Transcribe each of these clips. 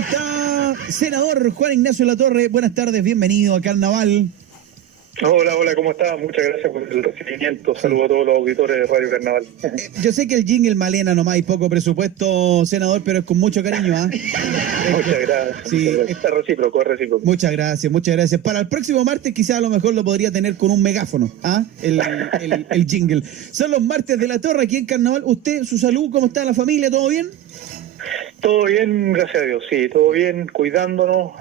está, senador Juan Ignacio Latorre? Buenas tardes, bienvenido a Carnaval. Hola, ¿cómo estás? Muchas gracias por el recibimiento. Saludos a todos los auditores de Radio Carnaval. Yo sé que el jingle malena nomás y poco presupuesto, senador, pero es con mucho cariño, ¿ah? Muchas gracias. Sí, muchas gracias. Está recíproco, es recíproco. Muchas gracias, muchas gracias. Para el próximo martes quizás a lo mejor lo podría tener con un megáfono, ¿ah? El jingle. Son los martes de la Torre aquí en Carnaval. ¿Usted, su salud, cómo está la familia? ¿Todo bien? Todo bien, gracias a Dios, sí, todo bien, cuidándonos,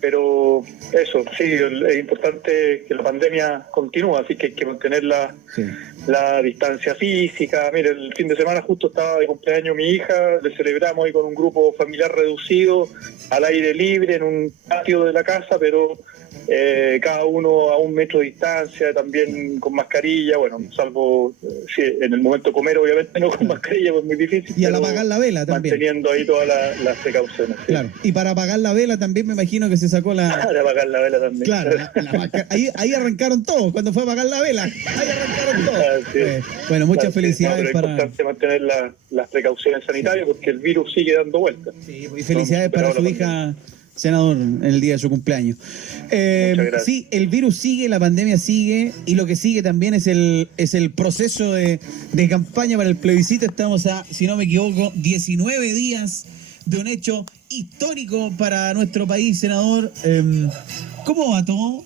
pero eso, sí, es importante que la pandemia continúe, así que hay que mantener la distancia física. Mire, el fin de semana justo estaba de cumpleaños mi hija, le celebramos ahí con un grupo familiar reducido, al aire libre, en un patio de la casa, pero cada uno a 1 metro de distancia, también con mascarilla, bueno, salvo sí, en el momento de comer obviamente no con mascarilla, pues es muy difícil. Y al apagar la vela también. Manteniendo ahí todas las precauciones. Sí. Claro, y para apagar la vela también me imagino que se sacó la... Para apagar la vela también. Claro, ahí arrancaron todos, cuando fue a apagar la vela, ahí arrancaron todos. Sí. Bueno, muchas felicidades pero es importante mantener las precauciones sanitarias porque el virus sigue dando vueltas. Sí, y felicidades para su hija, senador, en el día de su cumpleaños. Sí, el virus sigue, la pandemia sigue, y lo que sigue también es el proceso de campaña para el plebiscito. Estamos a, si no me equivoco, 19 días de un hecho histórico para nuestro país, senador. ¿Cómo va todo?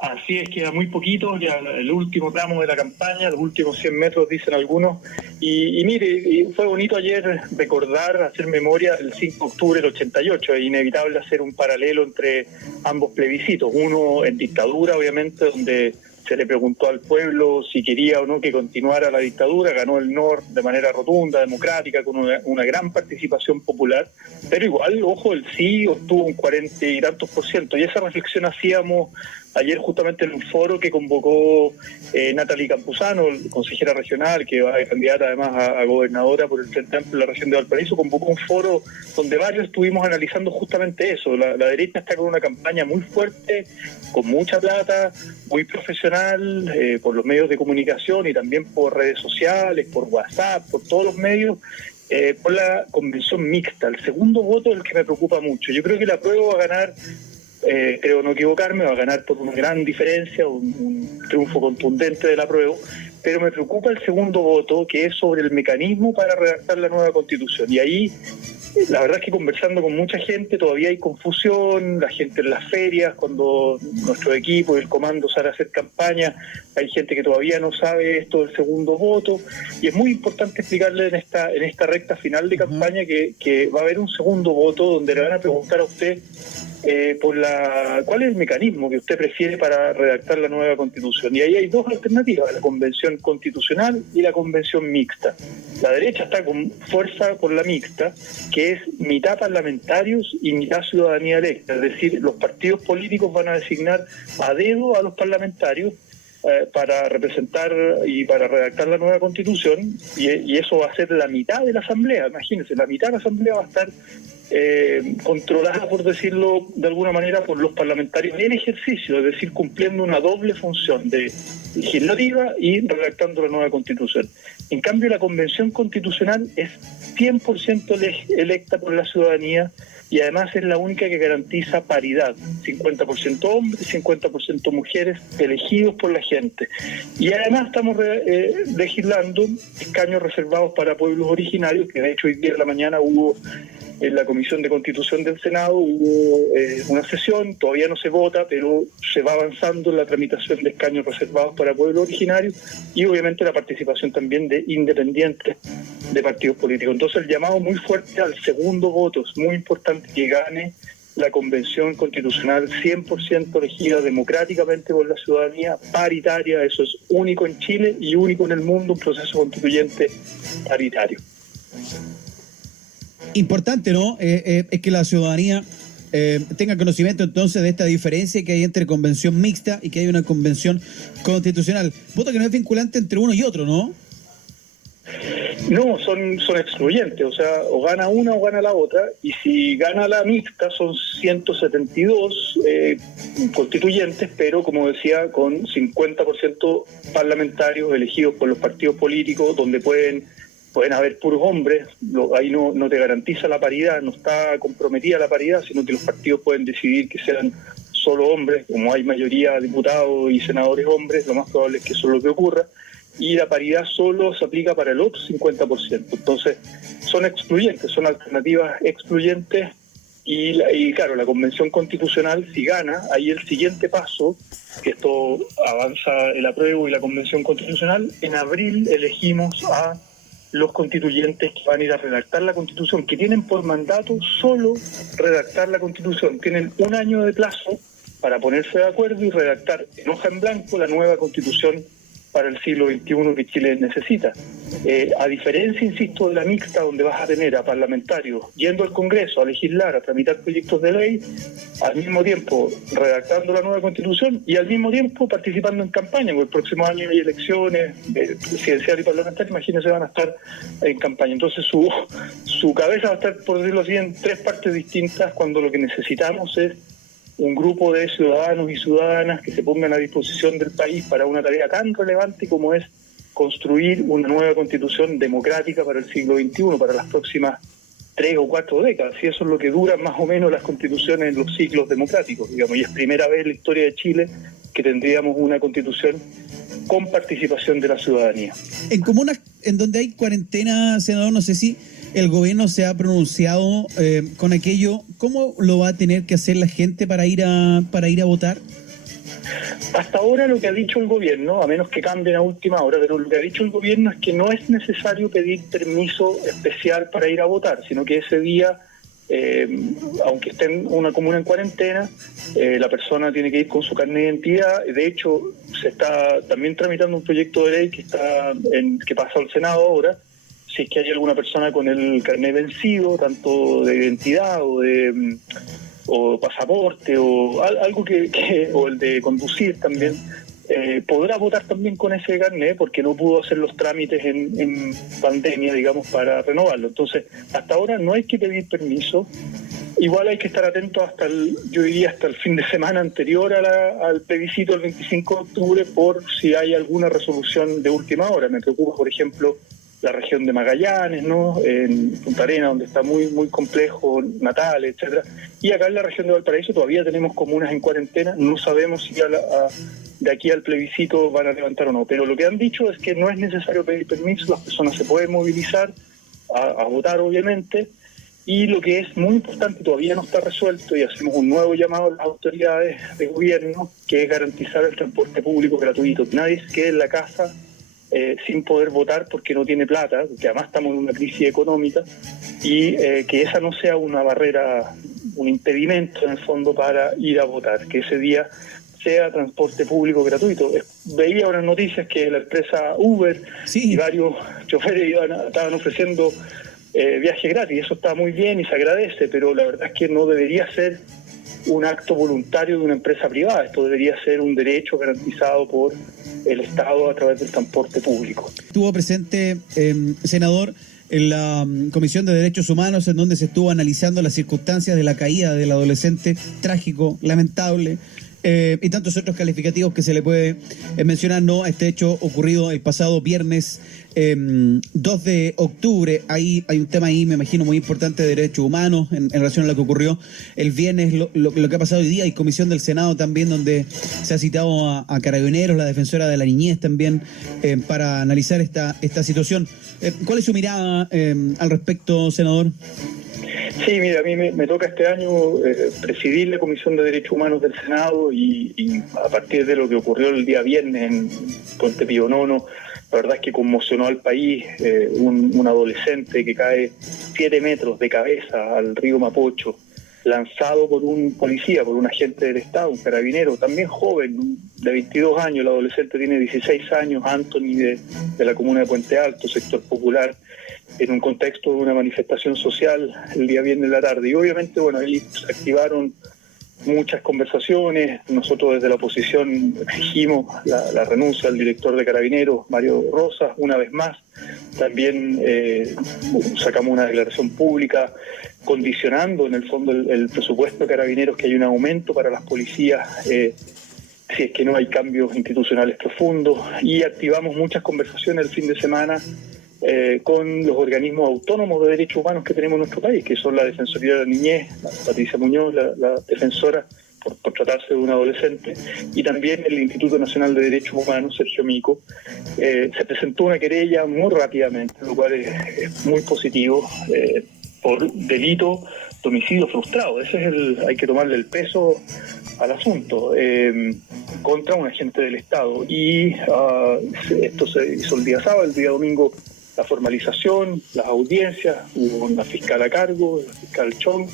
Así es, queda muy poquito, ya el último tramo de la campaña, los últimos 100 metros dicen algunos, y mire, fue bonito ayer recordar, hacer memoria el 5 de octubre del 88, es inevitable hacer un paralelo entre ambos plebiscitos, uno en dictadura obviamente, donde se le preguntó al pueblo si quería o no que continuara la dictadura, ganó el no de manera rotunda, democrática, con una gran participación popular, pero igual, ojo, el sí obtuvo un 40 y tantos %, y esa reflexión hacíamos ayer justamente en un foro que convocó Natalie Campuzano, consejera regional, que va de candidata además a gobernadora por el Frente Amplio de la región de Valparaíso, convocó un foro donde varios estuvimos analizando justamente eso. La derecha está con una campaña muy fuerte, con mucha plata, muy profesional, por los medios de comunicación y también por redes sociales, por WhatsApp, por todos los medios, por la convención mixta. El segundo voto es el que me preocupa mucho. Yo creo que la prueba va a ganar, creo no equivocarme, va a ganar por una gran diferencia, un triunfo contundente del apruebo, pero me preocupa el segundo voto, que es sobre el mecanismo para redactar la nueva Constitución. Y ahí, la verdad es que conversando con mucha gente todavía hay confusión, la gente en las ferias, cuando nuestro equipo y el comando sale a hacer campaña, hay gente que todavía no sabe esto del segundo voto, y es muy importante explicarle en esta recta final de campaña que va a haber un segundo voto donde le van a preguntar a usted ¿cuál es el mecanismo que usted prefiere para redactar la nueva Constitución? Y ahí hay dos alternativas, la convención constitucional y la convención mixta. La derecha está con fuerza por la mixta, que es mitad parlamentarios y mitad ciudadanía electa, es decir, los partidos políticos van a designar a dedo a los parlamentarios para representar y para redactar la nueva Constitución, y eso va a ser la mitad de la Asamblea. Imagínense, la mitad de la Asamblea va a estar controlada, por decirlo de alguna manera, por los parlamentarios en ejercicio, es decir, cumpliendo una doble función de legislativa y redactando la nueva Constitución. En cambio, la Convención Constitucional es 100% electa por la ciudadanía, y además es la única que garantiza paridad, 50% hombres, 50% mujeres, elegidos por la gente. Y además estamos legislando escaños reservados para pueblos originarios, que de hecho hoy día en la mañana hubo en la Comisión de Constitución del Senado, hubo una sesión, todavía no se vota, pero se va avanzando en la tramitación de escaños reservados para pueblos originarios, y obviamente la participación también de independientes de partidos políticos. Entonces el llamado muy fuerte al segundo voto, es muy importante que gane la Convención Constitucional 100% elegida democráticamente por la ciudadanía, paritaria, eso es único en Chile y único en el mundo, un proceso constituyente paritario. Importante, ¿no? Es que la ciudadanía tenga conocimiento entonces de esta diferencia que hay entre convención mixta y que hay una convención constitucional. Voto que no es vinculante entre uno y otro, ¿no? No, son excluyentes, o sea, o gana una o gana la otra, y si gana la mixta son 172 constituyentes, pero como decía, con 50% parlamentarios elegidos por los partidos políticos, donde pueden pueden haber puros hombres, ahí no te garantiza la paridad, no está comprometida la paridad, sino que los partidos pueden decidir que sean solo hombres, como hay mayoría de diputados y senadores hombres, lo más probable es que eso es lo que ocurra, y la paridad solo se aplica para el otro 50%. Entonces, son excluyentes, son alternativas excluyentes, y claro, la Convención Constitucional, si gana, ahí el siguiente paso, que esto avanza el apruebo y la Convención Constitucional, en abril elegimos a los constituyentes que van a ir a redactar la Constitución, que tienen por mandato solo redactar la Constitución. Tienen un año de plazo para ponerse de acuerdo y redactar en hoja en blanco la nueva Constitución para el siglo XXI que Chile necesita. A diferencia, insisto, de la mixta, donde vas a tener a parlamentarios yendo al Congreso a legislar, a tramitar proyectos de ley, al mismo tiempo redactando la nueva Constitución y al mismo tiempo participando en campaña, porque el próximo año hay elecciones presidenciales y parlamentarias, imagínense, van a estar en campaña. Entonces su cabeza va a estar, por decirlo así, en tres partes distintas, cuando lo que necesitamos es un grupo de ciudadanos y ciudadanas que se pongan a disposición del país para una tarea tan relevante como es construir una nueva constitución democrática para el siglo XXI, para las próximas 3 o 4 décadas. Y eso es lo que duran más o menos las constituciones en los ciclos democráticos, digamos, y es primera vez en la historia de Chile que tendríamos una constitución con participación de la ciudadanía. En comunas en donde hay cuarentena, senador, no sé si el gobierno se ha pronunciado con aquello. ¿Cómo lo va a tener que hacer la gente para ir a votar? Hasta ahora lo que ha dicho el gobierno, a menos que cambien a última hora, pero lo que ha dicho el gobierno es que no es necesario pedir permiso especial para ir a votar, sino que ese día, aunque esté en una comuna en cuarentena, la persona tiene que ir con su carnet de identidad. De hecho, se está también tramitando un proyecto de ley que pasa al Senado ahora. Si es que hay alguna persona con el carnet vencido, tanto de identidad o pasaporte o algo o el de conducir también, podrá votar también con ese carnet porque no pudo hacer los trámites en pandemia, digamos, para renovarlo. Entonces, hasta ahora no hay que pedir permiso. Igual hay que estar atento yo diría hasta el fin de semana anterior al plebiscito del 25 de octubre por si hay alguna resolución de última hora. Me preocupa, por ejemplo, la región de Magallanes, ¿no? En Punta Arenas, donde está muy muy complejo, Natales, etcétera. Y acá en la región de Valparaíso todavía tenemos comunas en cuarentena, no sabemos si de aquí al plebiscito van a levantar o no, pero lo que han dicho es que no es necesario pedir permiso, las personas se pueden movilizar a votar, obviamente, y lo que es muy importante, todavía no está resuelto, y hacemos un nuevo llamado a las autoridades de gobierno, que es garantizar el transporte público gratuito. Nadie se quede en la casa sin poder votar porque no tiene plata, porque además estamos en una crisis económica, y que esa no sea una barrera, un impedimento en el fondo para ir a votar, que ese día sea transporte público gratuito. Veía unas noticias que la empresa Uber y varios choferes estaban ofreciendo viaje gratis. Eso está muy bien y se agradece, pero la verdad es que no debería ser un acto voluntario de una empresa privada. Esto debería ser un derecho garantizado por el Estado a través del transporte público. Estuvo presente, senador, en la Comisión de Derechos Humanos, en donde se estuvo analizando las circunstancias de la caída del adolescente, trágico, lamentable, y tantos otros calificativos que se le puede mencionar, ¿no? Este hecho ocurrido el pasado viernes 2 de octubre. Hay un tema ahí, me imagino, muy importante de derechos humanos en relación a lo que ocurrió el viernes, lo que ha pasado hoy día. Hay comisión del Senado también, donde se ha citado a Carabineros, la defensora de la niñez también, para analizar esta situación. ¿Cuál es su mirada al respecto, senador? Sí, mira, a mí me toca este año presidir la Comisión de Derechos Humanos del Senado y a partir de lo que ocurrió el día viernes en Puente Pío IX, la verdad es que conmocionó al país un adolescente que cae 7 metros de cabeza al río Mapocho, lanzado por un policía, por un agente del Estado, un carabinero, también joven, de 22 años, el adolescente tiene 16 años, Anthony, de la comuna de Puente Alto, sector popular, en un contexto de una manifestación social el día viernes de la tarde. Y obviamente, bueno, ahí se activaron muchas conversaciones. Nosotros desde la oposición exigimos la renuncia al director de Carabineros, Mario Rosas, una vez más. También sacamos una declaración pública condicionando en el fondo el presupuesto de Carabineros, que hay un aumento para las policías si es que no hay cambios institucionales profundos. Y activamos muchas conversaciones el fin de semana con los organismos autónomos de derechos humanos que tenemos en nuestro país, que son la Defensoría de la Niñez, la Patricia Muñoz, la defensora por tratarse de un adolescente, y también el Instituto Nacional de Derechos Humanos, Sergio Mico. Se presentó una querella muy rápidamente, lo cual es muy positivo, por delito de homicidio frustrado. Ese es hay que tomarle el peso al asunto, contra un agente del Estado. Y esto se hizo el día sábado. El día domingo la formalización, las audiencias, hubo una fiscal a cargo, la fiscal Chong,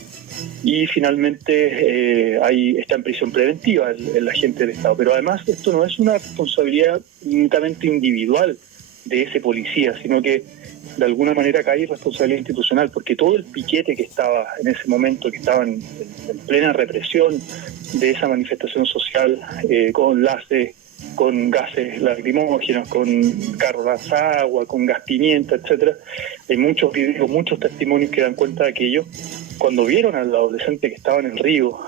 y finalmente está en prisión preventiva el agente del Estado. Pero además esto no es una responsabilidad únicamente individual de ese policía, sino que de alguna manera acá hay responsabilidad institucional, porque todo el piquete que estaba en ese momento, que estaba en plena represión de esa manifestación social, con gases lacrimógenos, con carros lanzagua, con gas pimienta, etcétera. Hay muchos videos, muchos testimonios que dan cuenta de aquello. Cuando vieron al adolescente que estaba en el río,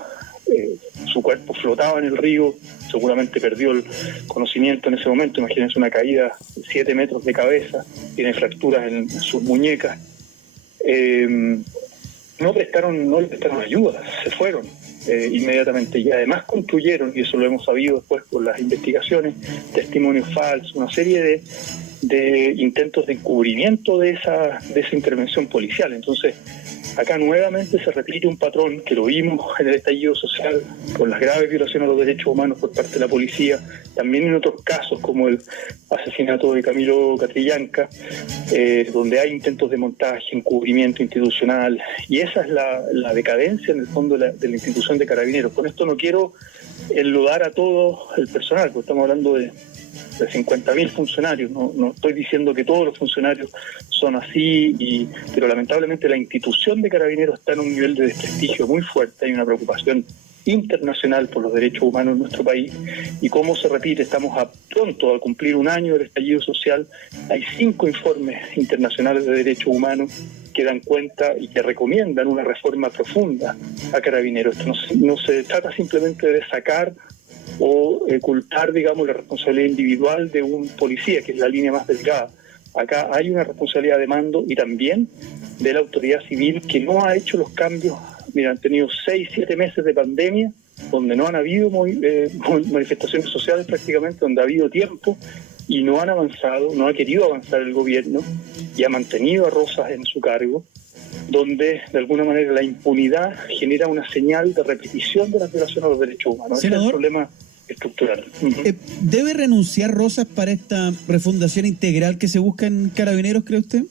su cuerpo flotaba en el río, seguramente perdió el conocimiento en ese momento. Imagínense una caída de 7 metros de cabeza, tiene fracturas en sus muñecas. No le prestaron ayuda, se fueron inmediatamente, y además construyeron, y eso lo hemos sabido después por las investigaciones, testimonios falsos, una serie de intentos de encubrimiento de esa intervención policial. Entonces, acá nuevamente se repite un patrón que lo vimos en el estallido social, con las graves violaciones a los derechos humanos por parte de la policía, también en otros casos como el asesinato de Camilo Catrillanca, donde hay intentos de montaje, encubrimiento institucional, y esa es la decadencia en el fondo de la institución de Carabineros. Con esto no quiero enlodar a todo el personal, porque estamos hablando de 50.000 funcionarios, no estoy diciendo que todos los funcionarios son así, pero lamentablemente la institución de Carabineros está en un nivel de desprestigio muy fuerte. Hay una preocupación internacional por los derechos humanos en nuestro país, y como se repite, estamos pronto a cumplir un año del estallido social. Hay 5 informes internacionales de derechos humanos que dan cuenta y que recomiendan una reforma profunda a Carabineros. Esto no se trata simplemente de sacar o culpar, digamos, la responsabilidad individual de un policía, que es la línea más delgada. Acá hay una responsabilidad de mando y también de la autoridad civil, que no ha hecho los cambios. Mira, han tenido 6-7 meses de pandemia, donde no han habido manifestaciones sociales prácticamente, donde ha habido tiempo, y no han avanzado, no ha querido avanzar el gobierno, y ha mantenido a Rosas en su cargo, donde de alguna manera la impunidad genera una señal de repetición de la violación a los derechos humanos. Senador, ese es el problema estructural. ¿Debe renunciar Rosas para esta refundación integral que se busca en Carabineros, cree usted?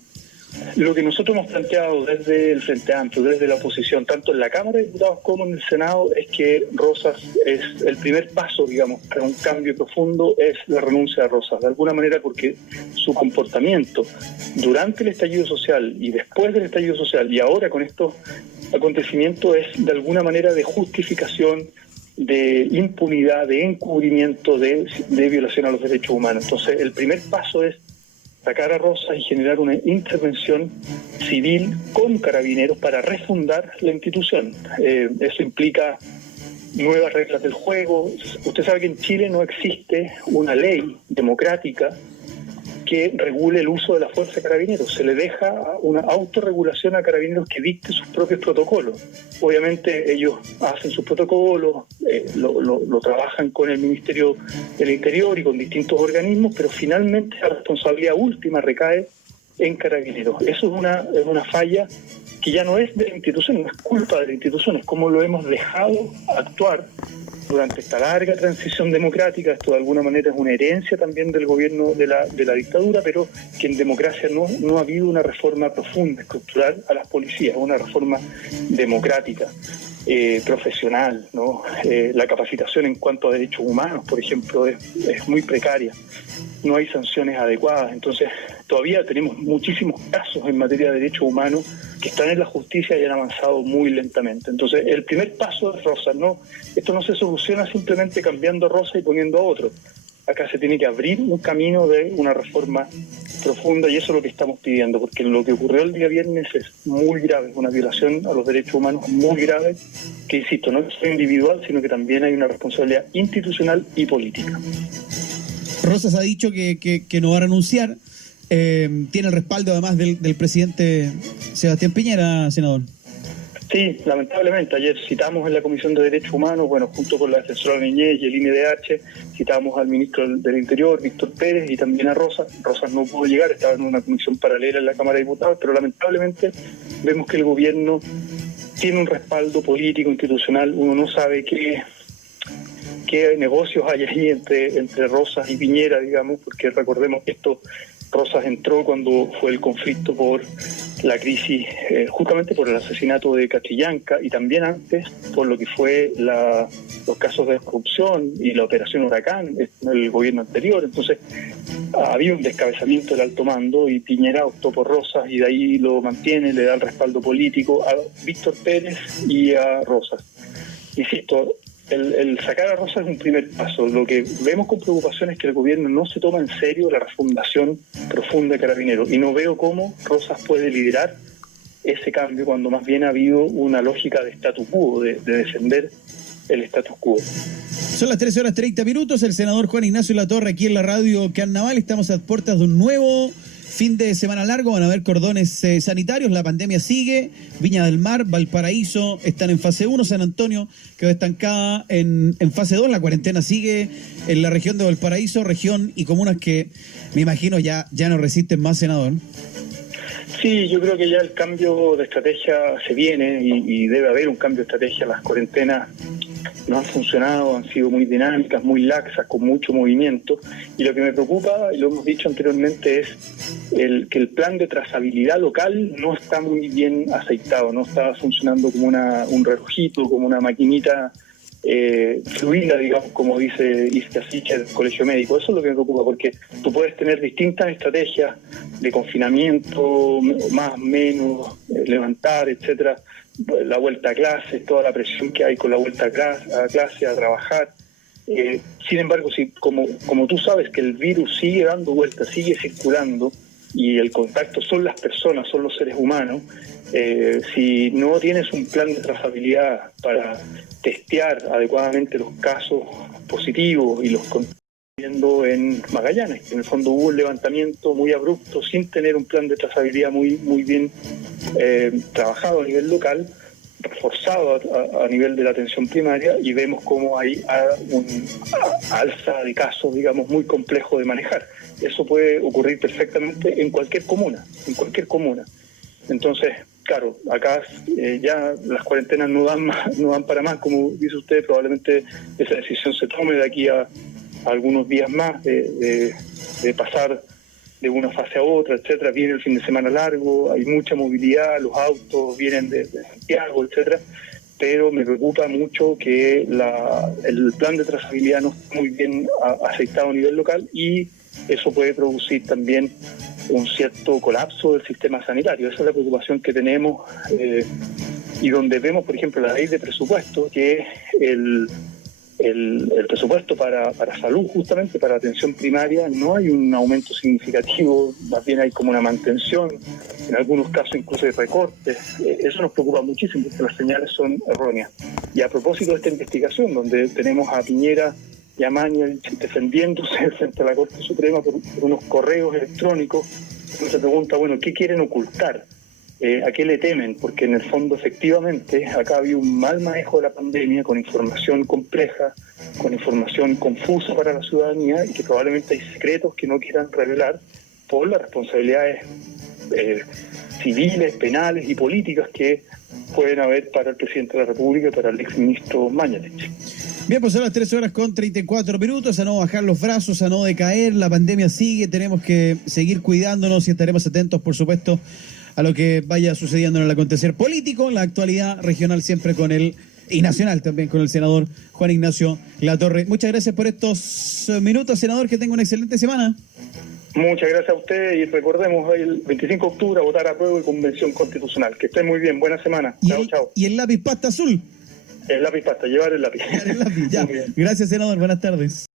Lo que nosotros hemos planteado desde el Frente Amplio, desde la oposición, tanto en la Cámara de Diputados como en el Senado, es que Rosas es el primer paso, digamos, para un cambio profundo, es la renuncia de Rosas, de alguna manera, porque su comportamiento durante el estallido social y después del estallido social y ahora con estos acontecimientos es de alguna manera de justificación, de impunidad, de encubrimiento, de violación a los derechos humanos. Entonces, el primer paso es sacar a Rosas y generar una intervención civil con Carabineros para refundar la institución. Eso implica nuevas reglas del juego. Usted sabe que en Chile no existe una ley democrática que regule el uso de la fuerza de Carabineros. Se le deja una autorregulación a Carabineros que dicte sus propios protocolos. Obviamente ellos hacen sus protocolos, lo trabajan con el Ministerio del Interior y con distintos organismos, pero finalmente la responsabilidad última recae en Carabineros. Eso es una falla que ya no es de la institución, no es culpa de la institución, es como lo hemos dejado actuar durante esta larga transición democrática. Esto de alguna manera es una herencia también del gobierno de la dictadura, pero que en democracia no ha habido una reforma profunda, estructural a las policías, una reforma democrática, profesional, ¿no? La capacitación en cuanto a derechos humanos, por ejemplo, es muy precaria. No hay sanciones adecuadas. Entonces, todavía tenemos muchísimos casos en materia de derechos humanos que están en la justicia y han avanzado muy lentamente. Entonces, el primer paso es Rosas, ¿no? Esto no se soluciona simplemente cambiando a Rosas y poniendo a otro. Acá se tiene que abrir un camino de una reforma profunda, y eso es lo que estamos pidiendo, porque lo que ocurrió el día viernes es muy grave, una violación a los derechos humanos muy grave, que, insisto, no es individual, sino que también hay una responsabilidad institucional y política. Rosas ha dicho que no va a renunciar. tiene el respaldo además del presidente Sebastián Piñera, senador. Sí, lamentablemente. Ayer citamos en la Comisión de Derechos Humanos, bueno, junto con la defensora de la niñez y el INDH, citamos al ministro del Interior, Víctor Pérez, y también a Rosas. Rosas no pudo llegar, estaba en una comisión paralela en la Cámara de Diputados, pero lamentablemente vemos que el gobierno tiene un respaldo político, institucional. Uno no sabe qué negocios hay ahí entre Rosas y Piñera, digamos, porque recordemos que Rosas entró cuando fue el conflicto por la crisis, justamente por el asesinato de Catrillanca, y también antes por lo que fue los casos de corrupción y la operación Huracán en el gobierno anterior. Entonces había un descabezamiento del alto mando y Piñera optó por Rosas y de ahí lo mantiene, le da el respaldo político a Víctor Pérez y a Rosas. Insisto, el sacar a Rosas es un primer paso. Lo que vemos con preocupación es que el gobierno no se toma en serio la refundación profunda de Carabineros, y no veo cómo Rosas puede liderar ese cambio cuando más bien ha habido una lógica de status quo, de defender el status quo. Son las 13:30. El senador Juan Ignacio Latorre aquí en la radio Carnaval. Estamos a puertas de un nuevo fin de semana largo, van a haber cordones sanitarios, la pandemia sigue, Viña del Mar, Valparaíso están en fase 1, San Antonio quedó estancada en fase 2, la cuarentena sigue en la región de Valparaíso, región y comunas que me imagino ya no resisten más, senador. Sí, yo creo que ya el cambio de estrategia se viene y debe haber un cambio de estrategia. Las cuarentenas no han funcionado, han sido muy dinámicas, muy laxas, con mucho movimiento, y lo que me preocupa, y lo hemos dicho anteriormente, es que el plan de trazabilidad local no está muy bien aceitado, no está funcionando como un relojito, como una maquinita fluida, digamos, como dice Isca Sicher del Colegio Médico. Eso es lo que me preocupa, porque tú puedes tener distintas estrategias de confinamiento, más, menos, levantar, etcétera, la vuelta a clases, toda la presión que hay con la vuelta a clase, a trabajar. Sin embargo, si como tú sabes que el virus sigue dando vueltas, sigue circulando, y el contacto son las personas, son los seres humanos, si no tienes un plan de trazabilidad para testear adecuadamente los casos positivos y los viendo en Magallanes, en el fondo hubo un levantamiento muy abrupto sin tener un plan de trazabilidad muy bien trabajado a nivel local, reforzado a nivel de la atención primaria, y vemos cómo hay un alza de casos, digamos, muy complejo de manejar. Eso puede ocurrir perfectamente en cualquier comuna. Entonces, claro, acá ya las cuarentenas no dan para más, como dice usted. Probablemente esa decisión se tome de aquí a algunos días más, de pasar de una fase a otra, etcétera. Viene el fin de semana largo, hay mucha movilidad, los autos vienen de Santiago, etcétera, pero me preocupa mucho que el plan de trazabilidad no está muy bien aceitado a nivel local, y eso puede producir también un cierto colapso del sistema sanitario. Esa es la preocupación que tenemos, y donde vemos, por ejemplo, la ley de presupuesto, que el presupuesto para salud, justamente para atención primaria, no hay un aumento significativo, más bien hay como una mantención, en algunos casos incluso hay recortes. Eso nos preocupa muchísimo, porque las señales son erróneas. Y a propósito de esta investigación, donde tenemos a Piñera y a Mañalich defendiéndose frente a la Corte Suprema por unos correos electrónicos, uno se pregunta, bueno, ¿qué quieren ocultar? ¿A qué le temen? Porque en el fondo, efectivamente, acá había un mal manejo de la pandemia, con información compleja, con información confusa para la ciudadanía, y que probablemente hay secretos que no quieran revelar por las responsabilidades civiles, penales y políticas que pueden haber para el presidente de la República y para el exministro Mañalich. Bien, pues son las 13:34, a no bajar los brazos, a no decaer, la pandemia sigue, tenemos que seguir cuidándonos y estaremos atentos, por supuesto, a lo que vaya sucediendo en el acontecer político, la actualidad regional siempre y nacional también con el senador Juan Ignacio Latorre. Muchas gracias por estos minutos, senador, que tenga una excelente semana. Muchas gracias a usted, y recordemos hoy el 25 de octubre votar a prueba y convención constitucional. Que estén muy bien, buena semana. Chao. ¿Y el lápiz pasta azul? El lápiz pasta, llevar el lápiz. Ya. Gracias, senador, buenas tardes.